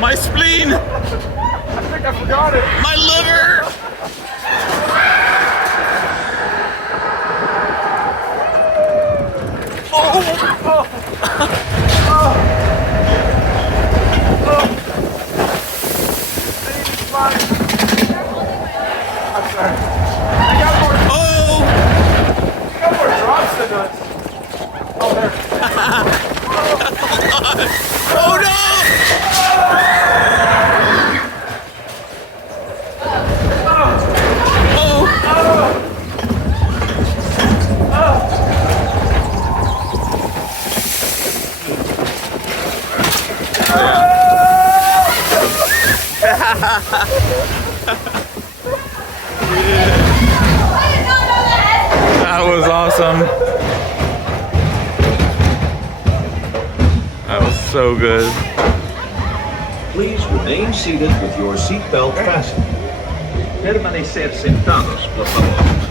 My spleen! I think I forgot it. My liver! I'm sorry. I got more. Oh! I got more drops than us. Oh, there. Oh no! That was awesome. That was so good. Please remain seated with your seatbelt fastened. Permanecer sentados, por favor.